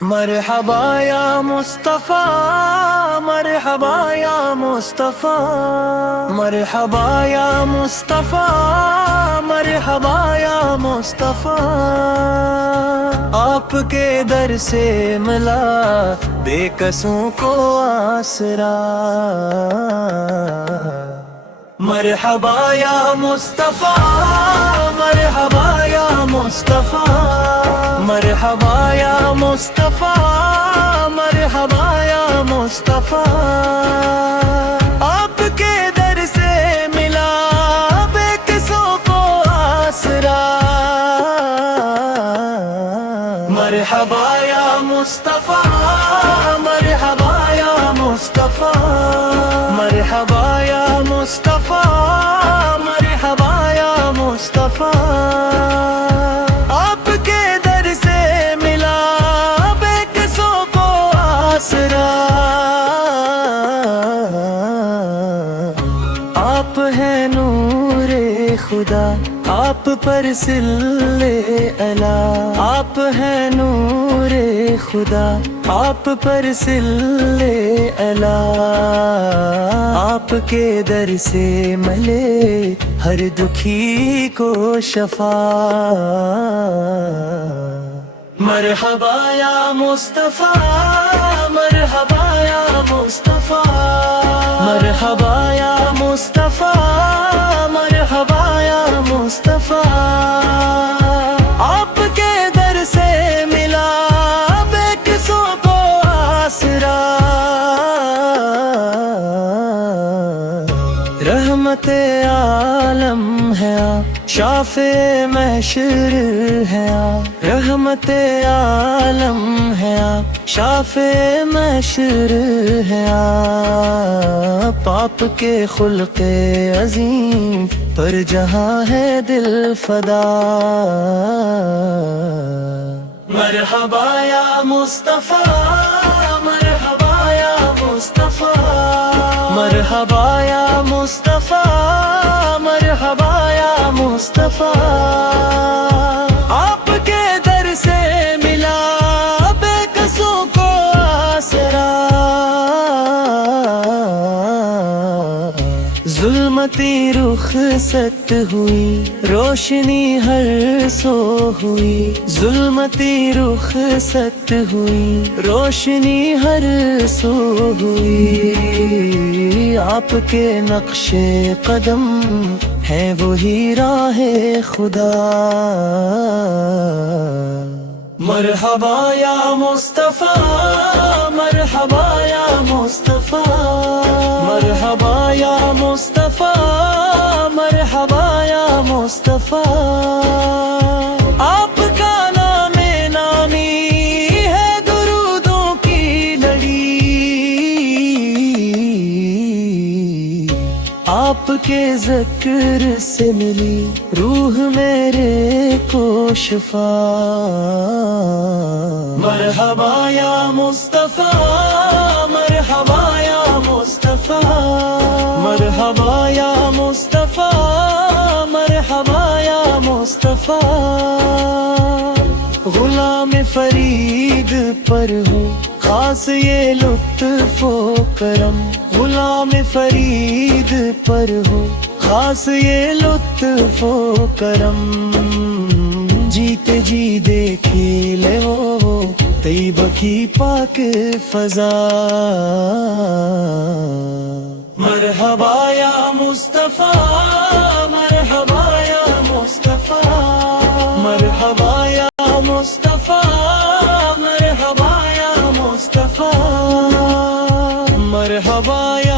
مرحبا یا مصطفیٰ، مرحبا یا مصطفیٰ، مرحبا یا مصطفیٰ، مرحبا یا مصطفیٰ۔ آپ کے در سے ملا بے کسوں کو آسرا، مرحبا یا مصطفیٰ، مرحبا یا مصطفیٰ، مرحبا یا مصطفیٰ، مرحبا یا مصطفیٰ۔ آپ کے در سے ملا بے کسوں کو آسرا، مرحبا یا مصطفیٰ، مرحبا یا مصطفیٰ، مرحبا یا مصطفیٰ، مرحبا یا مصطفیٰ۔ آپ کے در سے ملا بے کسوں کو آسرا، آپ ہیں نور خدا، آپ پر صل اعلی، آپ ہیں نور خدا، آپ پر صل اعلی۔ آپ کے در سے ملے ہر دکھی کو شفا، مرحبا یا مصطفیٰ، مرحبا یا مصطفیٰ، مرحبا یا مصطفیٰ، مرحبا یا مصطفیٰ۔ آپ کے در سے ملا بے کسوں کو آسرا، رحمت عالم ہے آپ، شافع محشر ہے آپ، رحمت عالم ہے آپ، شافع محشر ہے آپ۔ آپ کے خلق عظیم پر جہاں ہے دل فدا، مرحبا یا مصطفیٰ، مرحبا یا مصطفیٰ، مرحبا یا مصطفیٰ، مرحبا یا مصطفیٰ۔ آپ کے در سے ملا بے کسوں کو آسرا، ظلمتی رخصت ہوئی روشنی ہر سو ہوئی، ظلمتی رخصت ہوئی روشنی ہر سو ہوئی۔ آپ کے نقش قدم ہے وہی راہ خدا، مرحبا یا مصطفیٰ، مرحبا یا مصطفیٰ، مرحبا یا مصطفیٰ، مرحبا یا مصطفیٰ۔ آپ کا نام نامی ہے درودوں کی لڑی، آپ کے ذکر سے ملی روح میرے کو شفا، مرحبا یا مصطفیٰ، مرحبا یا مصطفیٰ، مرحبا یا مصطفیٰ، مرحبا یا مصطفیٰ۔ غلام فرید پر ہو خاص یہ لطف و کرم، غلام فرید پر ہو خاص یہ لطف و کرم۔ جیتے جی دیکھی لے وہ طیبہ کی پاک فضا، مرحبا یا مصطفیٰ، مرحبا یا مصطفیٰ، مرحبا یا مصطفیٰ، مرحبا یا مصطفیٰ، مرحبا یا